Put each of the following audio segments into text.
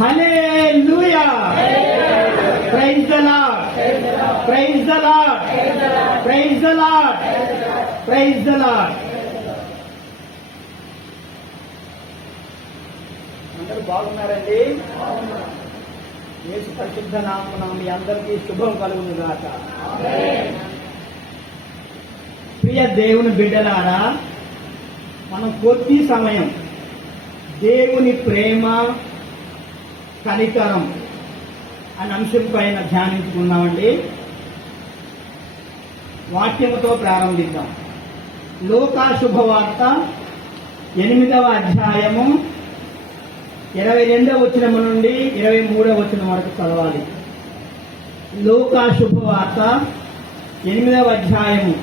Hallelujah. Praise the Lord, praise the Lord, praise the Lord, praise the Lord. అందరూ బాగున్నారండి? యేసు పరిశుద్ధ నామమున మీ అందరికీ శుభం కలుగును గాక. ప్రియ దేవుని బిడ్డలారా, మనం కొద్ది సమయం దేవుని ప్రేమ కనికరం అనే అంశం పైన ధ్యానించుకున్నామండి. వాక్యముతో ప్రారంభిద్దాం. లూకా శుభవార్త 8వ అధ్యాయము 22వ వచనము నుండి 23వ వచనం వరకు చదవాలి. లూకా శుభవార్త 8వ అధ్యాయము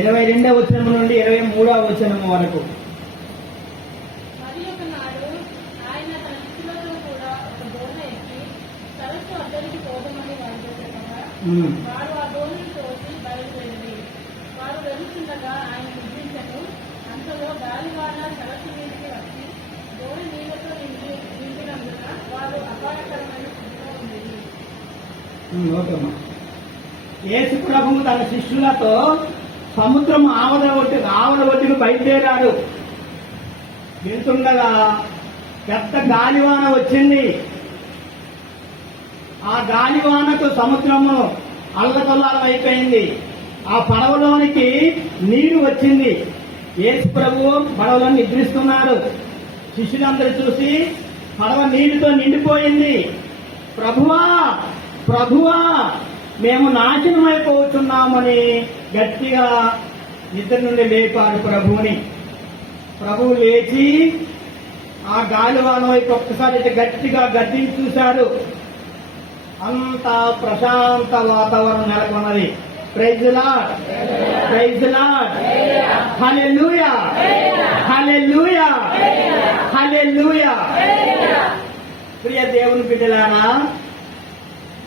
22వ వచనము నుండి 23వ వచనము వరకు. యేసు ప్రభువు తన శిష్యులతో సముద్రం ఆవల ఒడ్డుకు బయలుదేరాడు. వెళ్తుండగా పెద్ద గాలివాన వచ్చింది. ఆ గాలివానకు సముద్రము అల్లకల్లాలం అయిపోయింది. ఆ పడవలోనికి నీరు వచ్చింది. యేసు ప్రభువు పడవలో నిద్రిస్తున్నాడు. శిష్యులందరూ చూసి పడవ నీటితో నిండిపోయింది. ప్రభువా, ప్రభువా, మేము నాశనమైపోతున్నామని గట్టిగా నిద్ర నుండి లేపారు ప్రభువుని. ప్రభువు లేచి ఆ గాలివాన వైపు ఒక్కసారి గట్టిగా గద్దించి చూశారు. అంతా ప్రశాంత వాతావరణం నెలకొన్నది. Praise the lord, praise the lord, hallelujah, hallelujah, hallelujah. ప్రియ దేవుని బిడ్డలారా,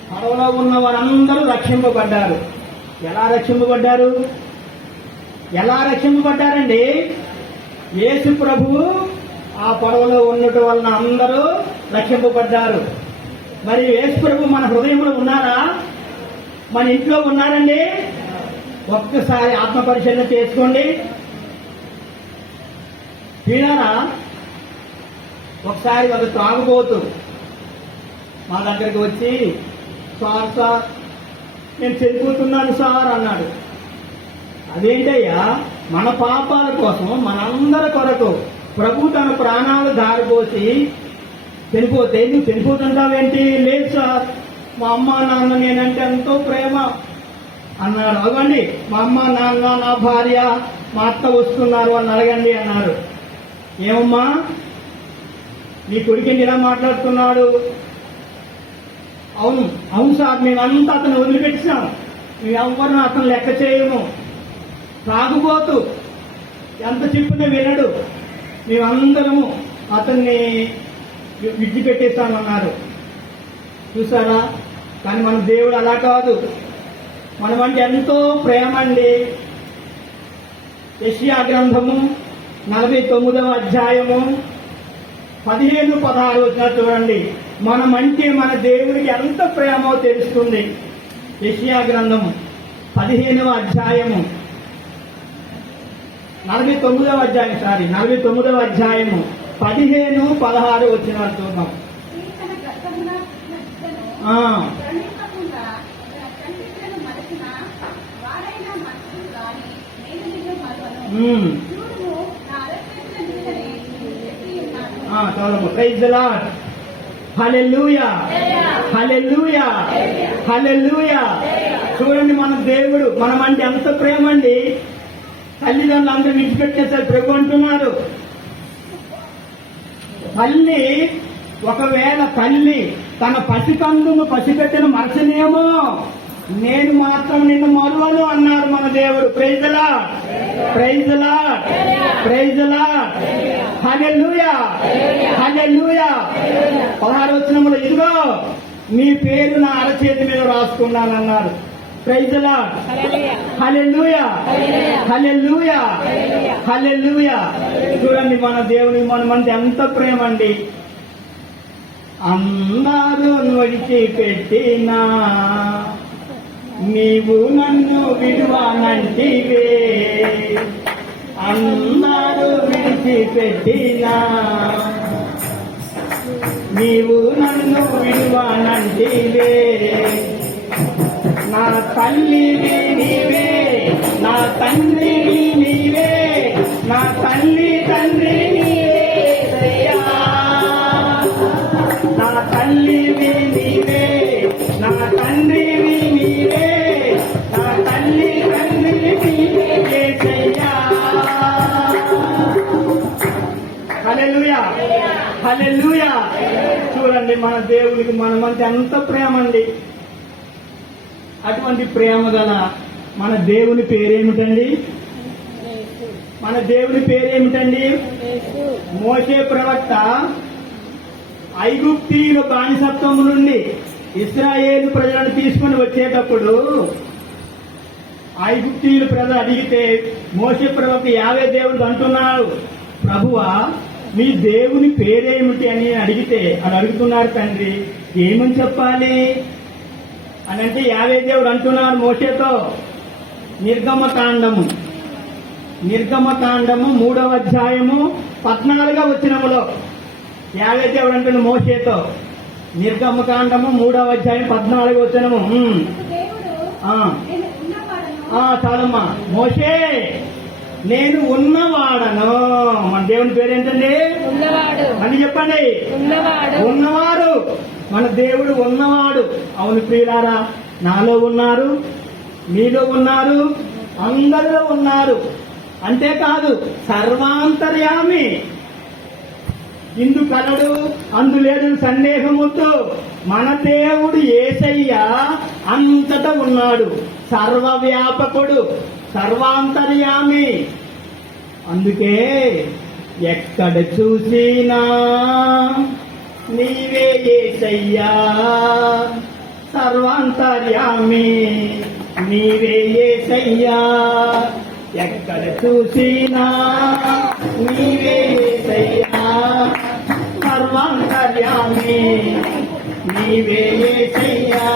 పడవలో ఉన్న వారందరూ రక్షింపబడ్డారు. ఎలా రక్షింపబడ్డారు? ఎలా రక్షింపబడ్డారండి? యేసు ప్రభువు ఆ పడవలో ఉండటం వలన అందరూ రక్షింపబడ్డారు. మరి యేసు ప్రభు మన హృదయంలో ఉన్నారా? మన ఇంట్లో ఉన్నారండి? ఒక్కసారి ఆత్మ పరిశీలన చేసుకోండి. వినారా? ఒకసారి ఒక త్రాగుబోతు మా దగ్గరికి వచ్చి, సార్ నేను చనిపోతున్నాను సార్ అన్నాడు. అదేంటయ్యా, మన పాపాల కోసం మనందరి కొరకు ప్రభు తన ప్రాణాలు దారిపోసి చనిపోతే నువ్వు చనిపోతుంటావేంటి? లేదు సార్, మా అమ్మ నాన్న నేనంటే ఎంతో ప్రేమ అన్నాడు. అవ్వండి, మా అమ్మ నాన్న, నా భార్య, మా అత్త వస్తున్నారు అని అడగండి అన్నారు. ఏమమ్మా, నీ కొడుకుని ఇలా మాట్లాడుతున్నాడు? అవును అవును సార్, మేమంతా అతను వదిలిపెట్టాం, మేమెవ్వరూ అతను లెక్క చేయము. తాగుబోతు, ఎంత చెప్పినా వినడు, మేమందరము అతన్ని విడిచిపెట్టేస్తామన్నారు. చూసారా? కానీ మన దేవుడు అలా కాదు. మనమంటే ఎంతో ప్రేమ అండి. యెషయా గ్రంథము 49వ అధ్యాయము 15-16 వచ్చిన చూడండి. మనమంటే మన దేవుడికి ఎంత ప్రేమో తెలుస్తుంది. యెషయా గ్రంథము 15వ అధ్యాయము 49వ అధ్యాయము 15-16 వచ్చిన చూద్దాం. Praise the lord, hallelujah, hallelujah, hallelujah. చూడండి, మన దేవుడు మనమంటే ఎంత ప్రేమ అండి. తల్లిదండ్రులు అందరూ విడిచిపెట్టేసారు ప్రభు అంటున్నారు. తల్లి, ఒకవేళ తల్లి తన పసికందును పసిపెట్టిన మరచనేమో, నేను మాత్రం నిన్ను మరువను అన్నాడు మన దేవుడు. Praise the lord, praise the lord, praise the lord, hallelujah, hallelujah. 16వ వచనంలో, ఇదిగో నీ పేరు నా అరచేతి మీద రాసుకున్నానన్నాడు. Praise the lord. Hallelujah, hallelujah, hallelujah. చూడండి మన దేవుని మనమంటే ఎంత ప్రేమ అండి. అందరూ విడిచిపెట్టినా నీవు నన్ను విడువనంటివే. అందరూ విడిచిపెట్టినా నీవు నన్ను విడువనంటివే. నా తల్లివి నీవే, నా తండ్రివి నీవే, నా తల్లి తండ్రి నీవే. నా తల్లివి నీవే, నా తండ్రివి నీవే, నా తల్లి తండ్రి నీవే. హల్లెలూయా, హల్లెలూయా. చూడండి మన దేవునికి మనమంటే ఎంత ప్రేమ అండి. అటువంటి ప్రేమ గల మన దేవుని పేరేమిటండి? మన దేవుని పేరేమిటండి? మోషే ప్రవక్త ఐగుప్తీయుల బానిసత్వం నుండి ఇశ్రాయేలు ప్రజలను తీసుకుని వచ్చేటప్పుడు ఐగుప్తీయుల ప్రజలు అడిగితే మోషే ప్రవక్త యావే దేవుడు అంటున్నాడు, ప్రభువా మీ దేవుని పేరేమిటి అని అడిగితే అని అడుగుతున్నారు తండ్రి, ఏమని చెప్పాలి అని అంటే యావే దేవుడు అంటున్నారు మోషేతో. నిర్గమకాండము 3వ అధ్యాయము 14వ వచనములో యావే దేవుడు అంటున్న మోషేతో. నిర్గమకాండము 3వ అధ్యాయం 14వ వచనము. చాలమ్మా. మోషే నేను ఉన్నవాడను. మన దేవుని పేరేంటండి? ఉన్నవాడు. అని చెప్పండి. ఉన్నవాడు. మన దేవుడు ఉన్నవాడు. అవును ప్రియులారా, నాలో ఉన్నారు, మీలో ఉన్నారు, అందరిలో ఉన్నారు. అంతేకాదు సర్వాంతర్యామి. ఇందు కలడు అందు లేడు సందేహముతో మన దేవుడు యేసయ్య అంతటా ఉన్నాడు. సర్వవ్యాపకుడు, సర్వాంతర్యామి. అందుకే ఎక్కడ చూసినా నీవే యేసయ్యా, సర్వాంతర్యామి నీవే యేసయ్యా. ఎక్కడ చూసినా నీవే యేసయ్యా, సర్వాంతర్యామి నీవే యేసయ్యా.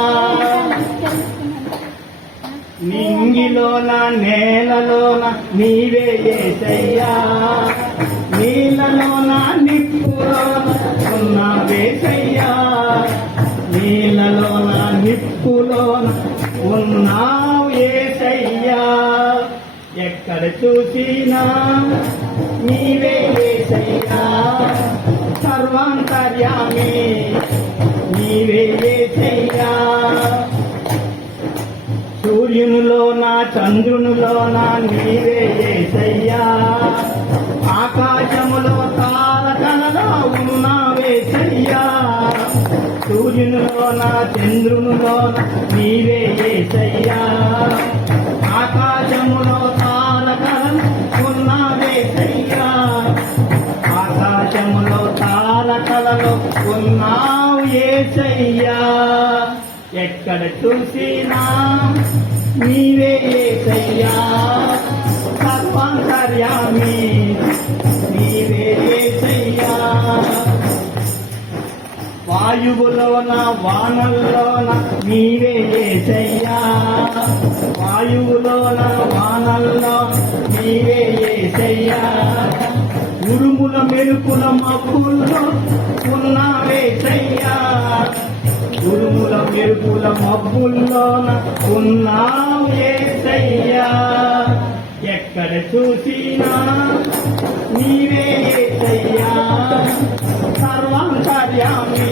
నింగిలోన నేలలోన నీవే యేసయ్యా, నీళ్ళలోన నిప్పులోన ఉన్నావేసయ్యా, నీళ్ళలోన నిప్పులోన ఉన్నావు యేసయ్యా. ఎక్కడ చూసినా నీవే యేసయ్యా, సర్వాంతర్యామి నీవే యేసయ్యా. సూర్యునిలోన చంద్రునిలోన నీవే యేసయ్యా, ఆకాశములో తారకలలో ఉన్నావేసయ్యా. సూర్యునిలోన చంద్రునిలోన నీవే యేసయ్యా, ఆకాశములో తారకలలో ఉన్నావేసయ్యా. ఆకాశములో తారకలలో ఉన్నావు యేసయ్యా. ఎక్కడ చూసినా నీవే యేసయ్యా, సర్వాంతర్యామి నీవే యేసయ్యా. వాయువులోన వానల్లోన నీవే యేసయ్యా, వాయువులోన వానల్లో నీవే యేసయ్యా. ఉరుముల మెరుపుల మబ్బుల్లో ఉన్నావేసయ్యా, ఉరుముల మెరుపుల మబ్బుల్లోన ఉన్నావు యేసయ్యా. ఎక్కడ చూసినా నీవే యేసయ్యా, సర్వాంతర్యామి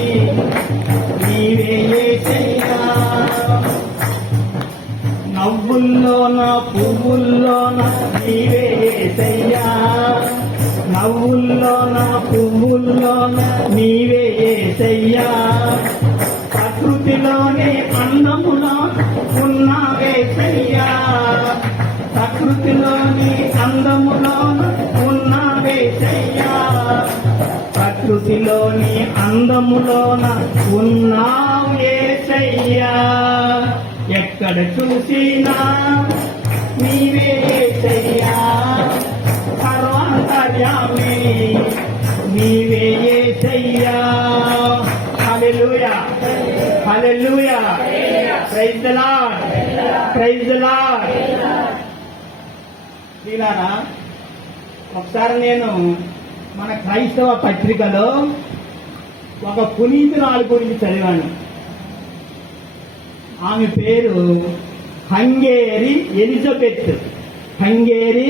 నీవే యేసయ్యా. నవ్వుల్లోన పువ్వుల్లోన నీవే యేసయ్యా, నవ్వుల్లోన పువ్వుల్లోన నీవే యేసయ్యా. ప్రకృతిలోని అందములో ఉన్నావేసయ్యా, ప్రకృతిలోని అందములో ఉన్నావేసయ్యా. ప్రకృతిలోని అందములోన ఉన్నావు యేసయ్యా. ఎక్కడ చూసినా నీవే యేసయ్యా, సర్వాంతర్యామి నీవే యేసయ్యా. Hallelujah, hallelujah, praise the lord, praise the lord. వీలారా, ఒకసారి నేను మన క్రైస్తవ పత్రికలో ఒక పునీతురాలు గురించి చదివాను. ఆమె పేరు హంగేరి ఎలిజబెత్. హంగేరి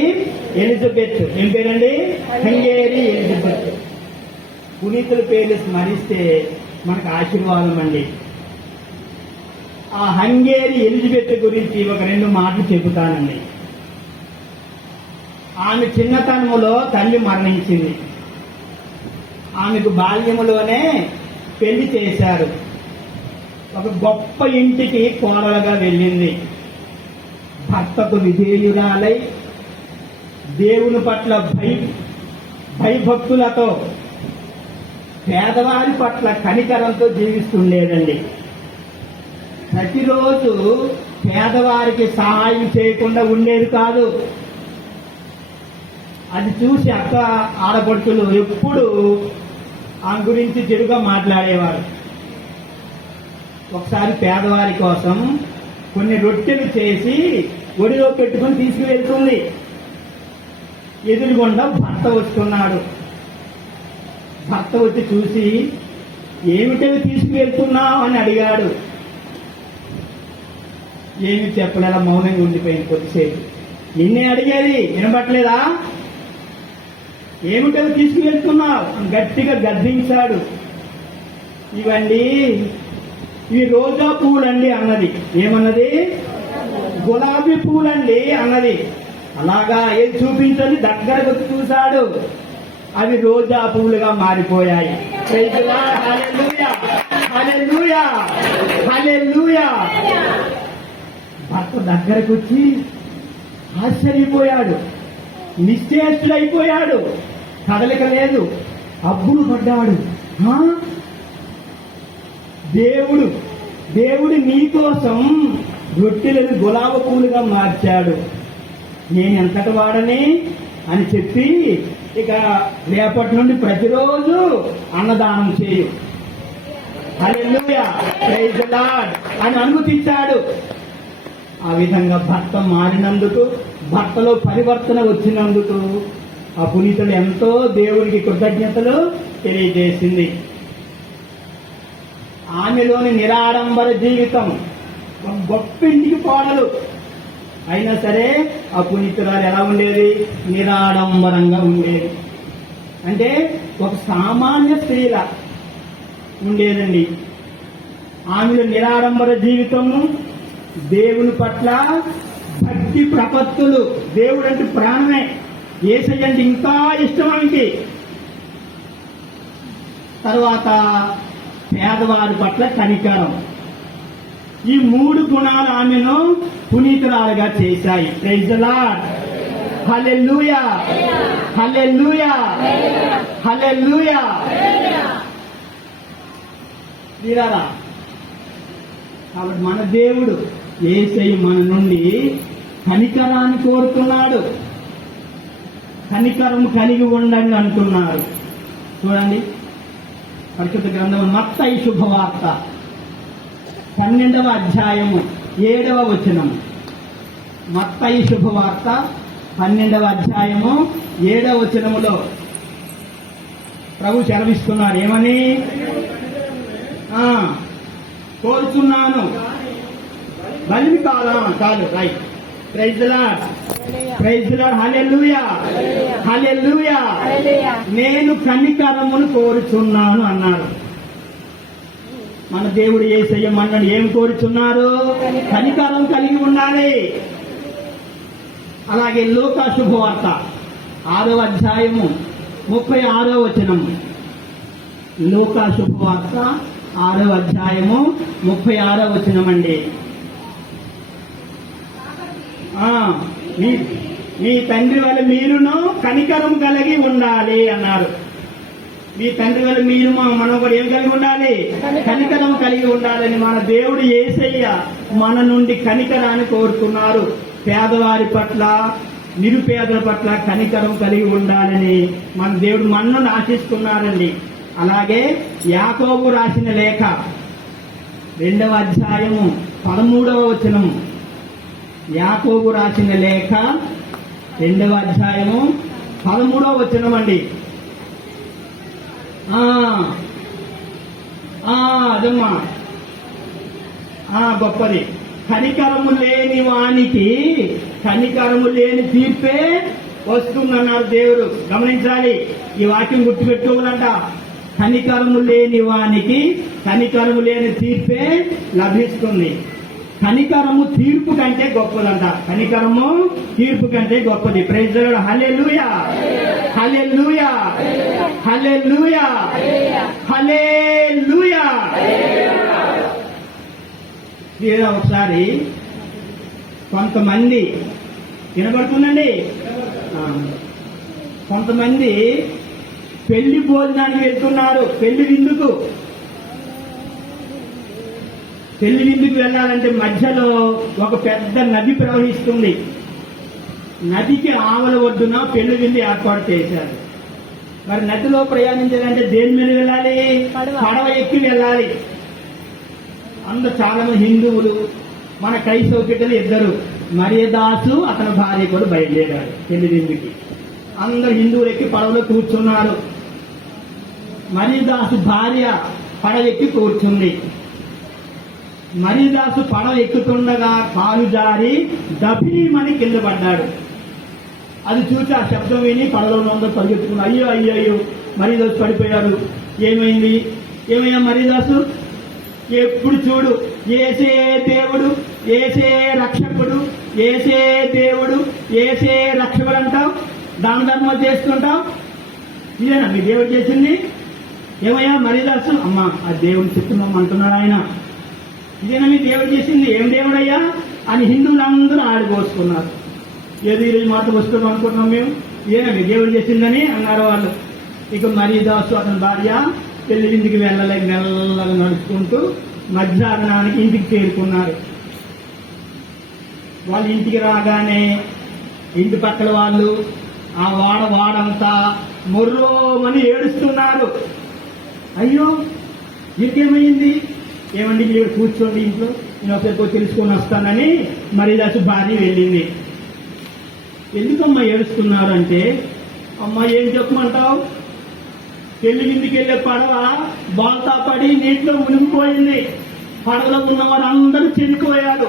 ఎలిజబెత్. ఏం పేరండి? హంగేరి ఎలిజబెత్. పునీతుల పేర్లు స్మరిస్తే మనకు ఆశీర్వాదం అండి. ఆ హంగేరి ఎలిజబెత్ గురించి ఒక 2 మాటలు చెబుతానండి. ఆమె చిన్నతనములో తల్లి మరణించింది. ఆమెకు బాల్యములోనే పెళ్లి చేశారు. ఒక గొప్ప ఇంటికి కోడలుగా వెళ్ళింది. భర్తకు విధేయురాలై దేవుని పట్ల భయభక్తులతో పేదవారి పట్ల కనికరంతో జీవిస్తుండేదండి. ప్రతిరోజు పేదవారికి సహాయం చేయకుండా ఉండేది కాదు. అది చూసి అక్క ఆడపడుచులు ఎప్పుడు ఆమె గురించి చెడుగా మాట్లాడేవారు. ఒకసారి పేదవారి కోసం కొన్ని రొట్టెలు చేసి ఒడిలో పెట్టుకుని తీసుకువెళ్తుంది. ఎదురుగుండా భర్త వస్తున్నాడు. భర్త వచ్చి చూసి, ఏమిటవి తీసుకువెళ్తున్నావు అని అడిగాడు. ఏమి చెప్పలేదా, మౌనంగా ఉండిపోయింది కొద్దిసేపు. నిన్నే అడిగేది, వినబట్లేదా? ఏమిటవి తీసుకువెళ్తున్నావు అని గట్టిగా గద్దించాడు. ఇవండి, ఇవి రోజా పువ్వులండి అన్నది. ఏమన్నది? గులాబీ పువ్వులండి అన్నది. అలాగా ఏది చూపించని దగ్గరకు వచ్చి చూశాడు. అవి రోజా పువ్వులుగా మారిపోయాయి. హల్లెలూయా, హల్లెలూయా, హల్లెలూయా. భర్త దగ్గరకు వచ్చి ఆశ్చర్యపోయాడు, నిశ్చేష్టుడైపోయాడు. కదలిక లేదు, అబ్బులు పడ్డాడు. దేవుడు నీకోసం రొట్టెలను గులాబీ పూలుగా మార్చాడు, నేను ఎంతటి వాడని అని చెప్పి, ఇక రేపటి నుండి ప్రతిరోజు అన్నదానం చేయు, హల్లెలూయా, ప్రైజ్ ది లార్డ్ అని అనుమతించాడు. ఆ విధంగా భర్త మారినందుకు, భర్తలో పరివర్తన వచ్చినందుకు ఆ పునీతుడు ఎంతో దేవుడికి కృతజ్ఞతలు తెలియజేసింది. ఆమెలోని నిరాడంబర జీవితం, ఒక గొప్ప ఇంటికి కోడలు అయినా సరే ఆ పునీతురాలు ఎలా ఉండేది? నిరాడంబరంగా ఉండేది. అంటే ఒక సామాన్య స్త్రీలా ఉండేదండి. ఆమెలో నిరాడంబర జీవితము, దేవుని పట్ల భక్తి ప్రపత్తులు. దేవుడు అంటే ప్రాణమే, యేసయ్య అంటే ఇంకా ఇష్టమైంది. తర్వాత పేదవారి పట్ల కనికరం. ఈ 3 గుణాలు ఆమెను పునీతురాలుగా చేశాయి. Praise the lord, hallelujah, hallelujah, హల్లెలూయా. వీరారా, కాబట్టి మన దేవుడు యేసయ్య మన నుండి కనికరాన్ని కోరుతున్నాడు. కనికరం కలిగి ఉండండి అంటున్నారు. చూడండి, పరిశుద్ధ గ్రంథం మత్తయి శుభవార్త 12వ అధ్యాయము 7వ వచనము. మత్తయి శుభవార్త 12వ అధ్యాయము 7వ వచనములో ప్రభు సెలవిస్తున్నారు. ఏమని? కోరుచున్నాను, బలిమి కాదు. Right, praise the lord, praise the lord, hallelujah, hallelujah. నేను కనికరమును కోరుచున్నాను అన్నారు. మన దేవుడు యేసయ్య మనల్ని ఏం కోరుచున్నారు? కనికరం కలిగి ఉండాలి. అలాగే లూకా శుభవార్త 6వ అధ్యాయము 36వ వచనము. లూకా శుభవార్త 6వ అధ్యాయము 36వ వచనం అండి. మీ తండ్రి వల్ల మీరును కనికరం కలిగి ఉండాలి అన్నారు. మీ తండ్రి వల్ల మీరు మనం కూడా ఏం కలిగి ఉండాలి? కనికరం కలిగి ఉండాలని మన దేవుడు యేసయ్య మన నుండి కనికరాన్ని కోరుతున్నారు. పేదవారి పట్ల, నిరుపేదల పట్ల కనికరం కలిగి ఉండాలని మన దేవుడు మనను ఆశిస్తున్నారండి. అలాగే యాకోబు రాసిన లేఖ 2వ అధ్యాయము 13వ వచనము. యాకోబు రాసిన లేఖ 2వ అధ్యాయము 13వ వచనం అండి. అదమ్మా గొప్పది. కనికరము లేని వానికి కనికరము లేని తీర్పే వస్తుందన్నారు దేవుడు. గమనించాలి, ఈ వాక్యం గుర్తుపెట్టుకోవాలంట. కనికరము లేని వానికి కనికరము లేని తీర్పే లభిస్తుంది. కనికరము తీర్పు కంటే గొప్పదంట. కనికరము తీర్పు కంటే గొప్పది. Praise the lord. Hallelujah, hallelujah, hallelujah, hallelujah. ఒకసారి కొంతమంది వినబడుతుందండి, కొంతమంది పెళ్లి భోజనానికి వెళ్తున్నారు. పెళ్లి విందుకు వెళ్ళాలంటే మధ్యలో ఒక పెద్ద నది ప్రవహిస్తుంది. నదికి ఆవల ఒడ్డున పెళ్లి విందు ఏర్పాటు చేశారు. మరి నదిలో ప్రయాణించాలంటే దేని మీద వెళ్ళాలి? పడవ ఎక్కి వెళ్ళాలి. అందరూ చాలా మంది హిందువులు, మన క్రైస్తవ బిడ్డలు ఇద్దరు, మరియదాసు అతని భార్య కూడా బయలుదేరారు పెళ్లి విందుకి. అందరు హిందువులు ఎక్కి పడవలో కూర్చున్నారు. మరియదాసు భార్య పడవ ఎక్కి కూర్చుంది. మరియదాసు పడవ ఎక్కుతుండగా కాలు జారి దభిమని కింద పడ్డాడు. అది చూసి ఆ శబ్దం విని పడవలో అందరూ పరిగెత్తుకున్నారు. అయ్యో అయ్యో అయ్యో మరియదాసు పడిపోయాడు. ఏమైంది? ఏమయ్యా మరియదాసు? ఎప్పుడు చూడు ఏసే దేవుడు, ఏసే రక్షకుడు, ఏసే దేవుడు, ఏసే రక్షకుడు అంటావు, దాన ధర్మాలు చేస్తుంటావు. ఇదేనా మీ దేవుడు చేసింది? ఏమయ్యా మరియదాసు? అమ్మా ఆ దేవుని చిత్తమం అంటున్నాడు ఆయన. ఇదేనా మీ దేవుడు చేసింది? ఏం దేవుడయ్యా అని హిందువులందరూ ఆడిపోసుకున్నారు. ఏదో ఈరోజు మాట వస్తున్నాం అనుకున్నాం మేము, ఇదేనా మీ దేవుడు చేసిందని అన్నారు వాళ్ళు. ఇక మరియదాసు అతని భార్య పెళ్లి విందుకి వెళ్ళలేక మెల్లగా నడుచుకుంటూ మధ్యాహ్నానికి ఇంటికి చేరుకున్నారు. వాళ్ళ ఇంటికి రాగానే ఇంటి పక్కల వాళ్ళు ఆ వాడంతా మొర్రోమని ఏడుస్తున్నారు. అయ్యో మీకేమైంది? ఏమండి మీరు కూర్చోండి ఇంట్లో, నేను ఒకసారి తెలుసుకొని వస్తానని మరియదాసు భార్య వెళ్ళింది. ఎందుకమ్మా ఏడుస్తున్నారు అంటే, అమ్మా ఏం చెప్పమంటావు, పెళ్లి విందుకి వెళ్ళే పడవ బాల్తా పడి నీటిలో మునిగిపోయింది. పడవలో ఉన్నవారు అందరూ చనిపోయారు.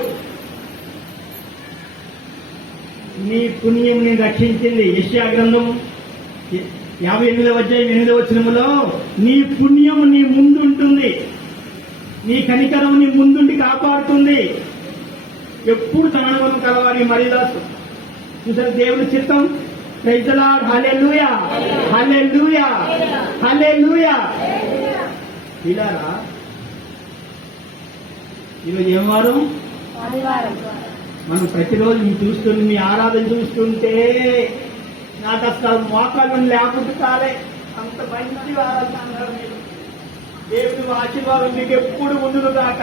నీ పుణ్యం నేను రక్షించింది. యెషయా గ్రంథం 58వ అధ్యాయం 8వ వచనములో నీ పుణ్యం నీ ముందుంటుంది, నీ కనికరం నీ ముందుండి కాపాడుతుంది. ఎప్పుడు తనవరం కలవాలి మరియదాసు. చూసారు దేవుని చిత్తం. Praise the lord. Hallelujah, hallelujah, hallelujah. ఇలారా ఈరోజు ఏం వారం? మనం ప్రతిరోజు మీ ఆరాధన చూస్తుంటే నాకు అసలు మోకాళ్ళు లేకుండా కాలే. అంత మంచి ఆరాధన అన్నారు మీరు. దేవుని ఆశీర్వాదం మీకు ఎప్పుడు ఉండును గాక.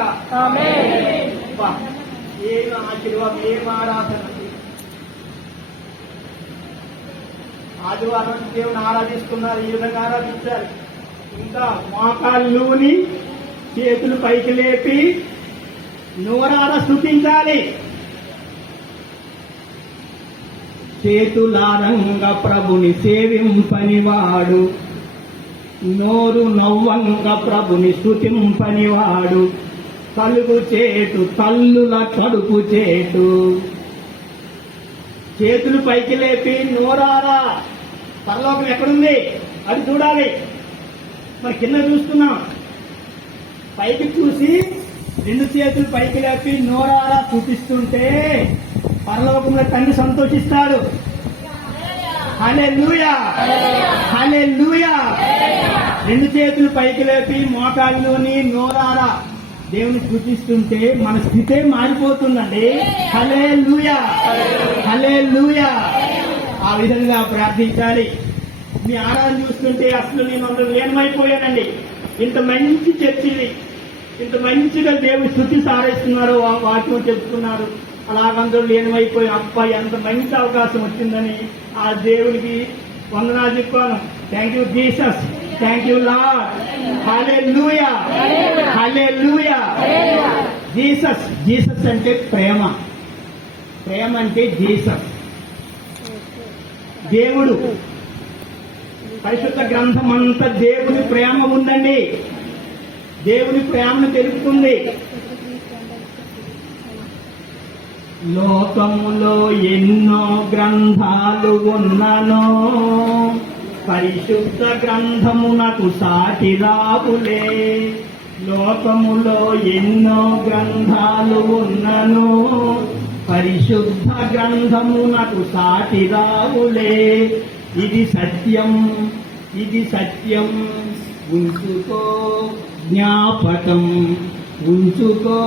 ఏం ఆశీర్వాదం, ఏం ఆరాధన. ఆదివారం దేవుని ఆరాధిస్తున్నారు, ఈ విధంగా ఆరాధించారు. ఇంకా మోకాళ్ళుని చేతులు పైకి లేపి నోరారా స్తుతించాలి. చేతులారంగ ప్రభుని సేవింపనివాడు, నోరు నవ్వంగ ప్రభుని స్తుతింపనివాడు, కలుగు చేటు తల్లుల కడుపు చేటు. చేతులు పైకి లేపి నోరారా. పరలోకం ఎక్కడుంది అది చూడాలి. మరి కింద చూస్తున్నాం, పైకి చూసి 2 చేతులు పైకి లేపి నోరారా చూపిస్తుంటే పరలోకంలో తండ్రి సంతోషిస్తాడు. హల్లెలూయా, హల్లెలూయా. 2 చేతులు పైకి లేపి మోకాళ్ళలోని నోరారా దేవుని స్తుతిస్తుంటే మన స్థితే మారిపోతుందండి. హల్లెలూయా, హల్లెలూయా. ఆ విధంగా ప్రార్థించాలి. మీ ఆరాధన చూస్తుంటే అసలు నేను అందులో లీనమైపోయానండి. ఇంత మంచి చర్చిది, ఇంత మంచిగా దేవుడి స్తుతి సారేస్తున్నారు, వాక్యం చెప్తున్నారు. అలాగందరూ లీనమైపోయి అబ్బా ఎంత మంచి అవకాశం వచ్చిందని ఆ దేవుడికి వందనాలు చెప్పాను. Thank you Jesus, thank you lord, hallelujah, hallelujah. Jesus, Jesus అంటే ప్రేమ, ప్రేమ అంటే జీసస్. దేవుడు, పరిశుద్ధ గ్రంథం అంతా దేవుని ప్రేమ ఉందండి. దేవుని ప్రేమను తెలుపుతుంది. లోకములో ఎన్నో గ్రంథాలు ఉన్ననో పరిశుద్ధ గ్రంథమునకు సాటి రావులే. లోకములో ఎన్నో గ్రంథాలు ఉన్ననో పరిశుద్ధ గ్రంథమునకు సాటి రావులే. ఇది సత్యం, ఇది సత్యం, ఉంచుకో జ్ఞాపకం, ఉంచుకో